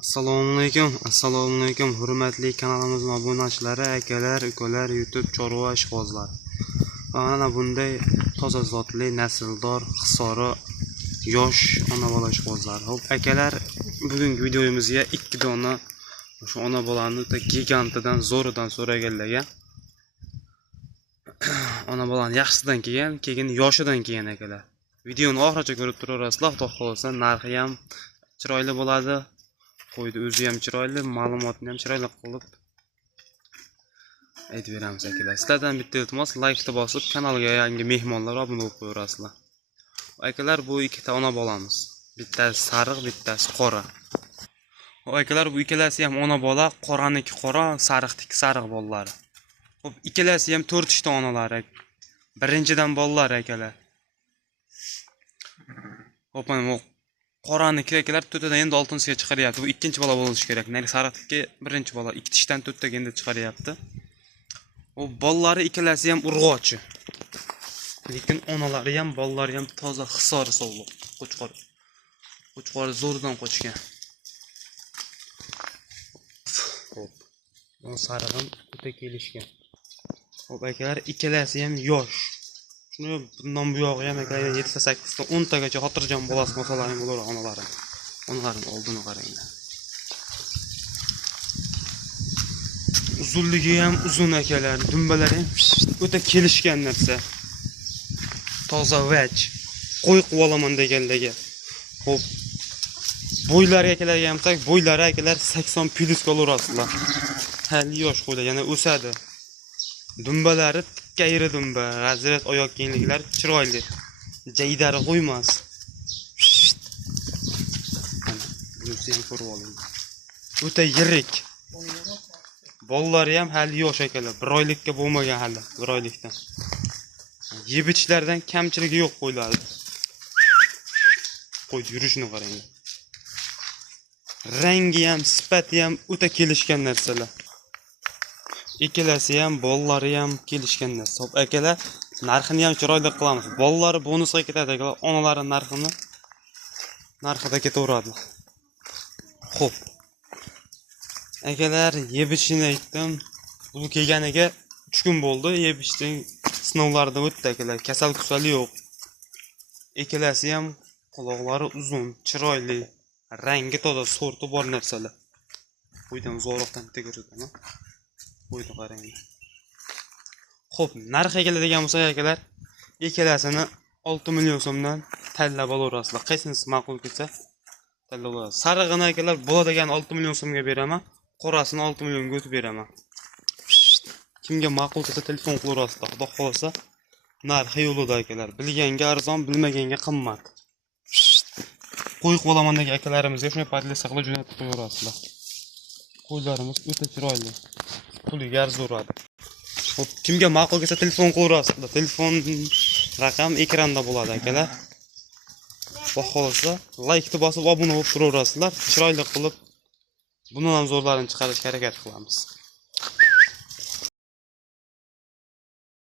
Assalomu alaykum, hurmatli kanalimizning obunachilari, akalar, ukalar, YouTube chorva ishqibozlari. Mana bunday toza zotli, nasldor, hisori, yosh ona bola ishqibozlar. Xo'p, akalar, bugungi videomizga 2 dona o'sha ona bolani gigantidan, zo'ridan so'raganlarga ona bolani yaxshisidan keyin yoshidan keyin akalar. Videoni oxirigacha ko'rib turaverasizlar, xudo xolasa narxi ham chiroyli bo'ladi. Qo'ydi o'zi ham chiroyli, ma'lumotni ham chiroyli qilib aytib beramiz akalar. Sizlardan bitta iltimos, like bosib, kanalga yangi mehmonlar obuna bo'lib qo'yaverasizlar. Akalar, bu ikkita ona bolamiz. Bittasi sariq, bittasi qora. Akalar, bu ikkalasi ham ona bola, qoraniki qora, sariqniki sariq bolalari. Xo'p, ikkalasi ham 4 ta onalari. Birinchidan bolalar akalar. Xo'p, mana qoraniki akalar 4 tadan endi 6-siga chiqaryapti. Bu ikkinchi bola bo'lishi kerak. Nari sariqniki birinchi bola, 2 tishdan 4 taga endi chiqaryapti. O bolalari ikkalasi ham urg'ochi. Lekin onalari ham, bolalari ham toza hisori sog'liq. Qo'chqor zo'rdan qo'chgan. Xo'p. Bu sarig'im o'ta kelishgan. Xo'p akalar, ikkalasi ham yosh. Shuni bundan bu yog'i ham akalar 7 ta 8 ta 10 tagacha xotirjam bolasi masalan bo'lar onalari. Onlarning oldini qaranglar. Uzunligi ham uzun akalar, dumbalari ham o'ta kelishgan narsa. Toza vaj. Qo'y quvolaman deganlarga. Xo'p. Bo'ylari akalarga ham tak, bo'ylari akalar 80 plus bo'larasizlar. Hali yosh qo'ylar, yana o'sadi. Dumbalari tikka iri dumba, razryad oyoq kengliklari chiroyli. Jaydari qo'ymas. Bunisi ham ko'rib oling. O'ta yirik. Bolalari ham hali yosh akalar, 1 oylikka bo'lmagan hali, 1 oylikdan. Yebichlardan kamchiligi yo'q qo'ylar. Qo'y yurishini qarang. Rangi ham, sifati ham o'ta kelishgan narsalar. Ikkalasi ham, bolalari ham kelishgan narsa. Xo'p, akalar, narxini ham chiroyli qilamiz. Bolalari bonusga ketadi akalar, onalari narxida ketaveradi. Xo'p. Akalar, yebichini aytdim. Bu kelganiga 3 kun bo'ldi. Yebichning sinovlaridan o'tdi akalar. Kasal yo'q. Ikkalasi ham quloqlari uzun, chiroyli, rangi toza, sorti bor narsalar. Qo'ydan uzoqroqdan bitta ko'rsataman. Qo'yni qarang. Xo'p, narxiga keladigan bo'lsak akalar, ikkalasini 6 million so'mdan tanlab olaverasizlar. Qaysinisi ma'qul kelsa tanlab olasiz. Sarig'ini akalar bo'ladigan 6 million so'mga beraman. Qorasini 6 millionga o'tib beraman. Kimga ma'qul kelsa telefon qilaverasizlar. Xudo xolasa narxi yo'lida akalar. Bilganga arzon, bilmaganga qimmat. Qo'y qo'lamandagi akalarimizga shunday podlesa qilib jo'natib qo'yaverasizlar. Qo'ylarimiz o'ta chiroyli. Puliga arzuradi. Xo'p, kimga ma'qul kelsa telefon qilaverasizlar. Telefon raqam ekranda bo'ladi akalar. Xudo xolasa like bosib obuna bo'lib turaverasizlar. Chiroyli qilib bundan ham zo'rlarini chiqarishga harakat qilamiz.